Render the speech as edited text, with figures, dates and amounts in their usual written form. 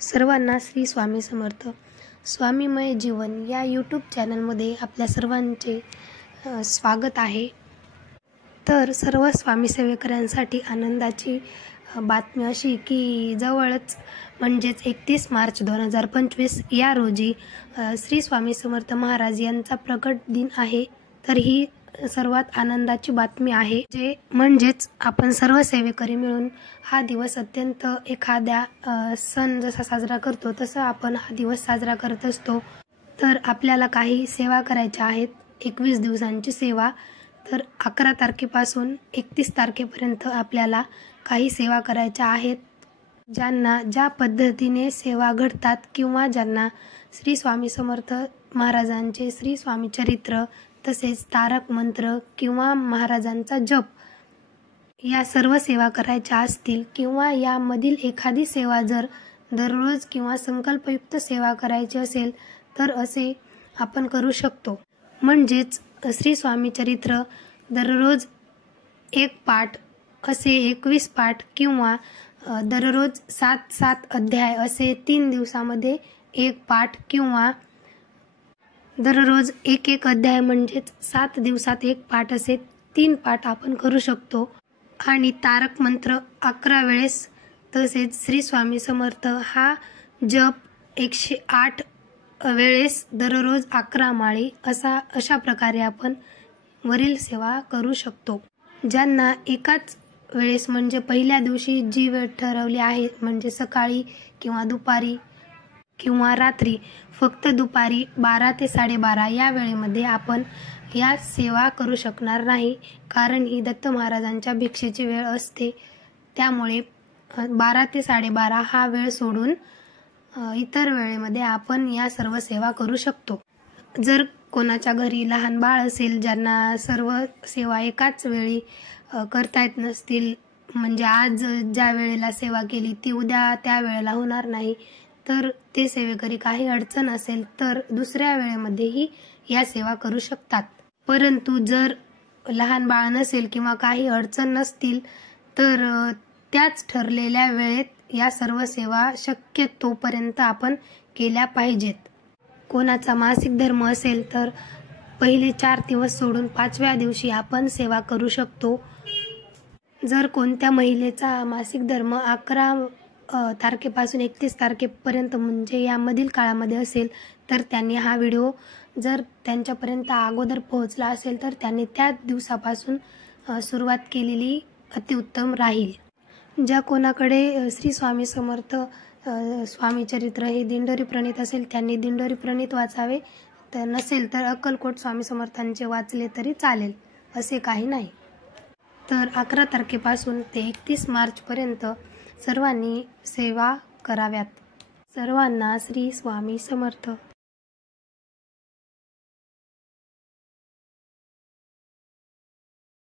सर्वांना श्री स्वामी समर्थ. स्वामीमय जीवन या यूट्यूब चॅनलमध्ये आपल्या सर्वांचे स्वागत आहे. तर सर्व स्वामी सेवेकरांसाठी आनंदाची बातमी अशी की जवळच म्हणजेच 31 मार्च 2025 या रोजी श्री स्वामी समर्थ महाराज यांचा प्रकट दिन आहे. तर ही सर्वात आनंदाची बातमी आहे, जे म्हणजेच आपण सर्व सेवेकरी मिळून हा दिवस अत्यंत एखाद्या सण जसा साजरा करतो तसं आपण हा दिवस साजरा करत असतो. तर आपल्याला काही सेवा करायच्या आहेत, 21 दिवसांची सेवा. तर 11 तारखेपासून 31 तारखेपर्यंत आपल्याला काही सेवा करायच्या आहेत. ज्यांना ज्या पद्धतीने सेवा घडतात किंवा ज्यांना श्री स्वामी समर्थ महाराजांचे श्री स्वामी चरित्र तसेच तारक मंत्र किंवा महाराजांचा जप या सर्व सेवा करायच्या असतील किंवा यामधील एखादी सेवा जर दररोज किंवा संकल्पयुक्त सेवा करायची असेल तर असे आपण करू शकतो. म्हणजेच श्री स्वामी चरित्र दररोज 1 पाठ असे 21 पाठ किंवा दररोज 7 अध्याय असे 3 दिवसामध्ये 1 पाठ किंवा दररोज 1 अध्याय म्हणजेच 7 दिवसात 1 पाठ असे 3 पाठ आपण करू शकतो. आणि तारक मंत्र 11 वेळेस तसेच श्री स्वामी समर्थ हा जप 108 वेळेस दररोज 11 माळी अशा प्रकारे आपण वरील सेवा करू शकतो. ज्यांना एकाच वेळेस म्हणजे पहिल्या दिवशी जी वेळ ठरवली आहे म्हणजे सकाळी किंवा दुपारी किंवा रात्री फक्त दुपारी 12 ते 12:30 या वेळेमध्ये आपण या सेवा करू शकणार नाही, कारण ही दत्त महाराजांच्या भिक्षेची वेळ असते. त्यामुळे 12 ते 12:30 हा वेळ सोडून इतर वेळेमध्ये आपण या सर्व सेवा करू शकतो. जर कोणाच्या घरी लहान बाळ असेल ज्यांना सर्व सेवा एकाच वेळी करता येत नसतील, म्हणजे आज ज्या वेळेला सेवा केली ती उद्या त्या वेळेला होणार नाही, तर ते सेवेकरी काही अडचण असेल तर दुसऱ्या वेळेमध्येही या सेवा करू शकतात. परंतु जर लहान बाळ नसेल किंवा काही अडचण नसतील तर त्याच ठरलेल्या वेळेत या सर्व सेवा शक्य तोपर्यंत आपण केल्या पाहिजेत. कोणाचा मासिक धर्म असेल तर पहिले 4 दिवस सोडून 5व्या दिवशी आपण सेवा करू शकतो. जर कोणत्या महिलेचा मासिक धर्म 11 तारखेपासून 31 तारखेपर्यंत म्हणजे यामधील काळामध्ये असेल तर त्यांनी हा व्हिडिओ जर त्यांच्यापर्यंत अगोदर पोहोचला असेल तर त्यांनी त्याच दिवसापासून सुरुवात केलेली अतिउत्तम राहील. ज्या कोणाकडे श्री स्वामी समर्थ स्वामी चरित्र हे दिंडोरी प्रणीत असेल त्यांनी दिंडोरी प्रणीत वाचावे, तर नसेल तर अक्कलकोट स्वामी समर्थांचे वाचले तरी चालेल, असे काही नाही. तर 11 तारखेपासून ते 31 मार्चपर्यंत सर्वांनी सेवा कराव्यात. सर्वांना श्री स्वामी समर्थ.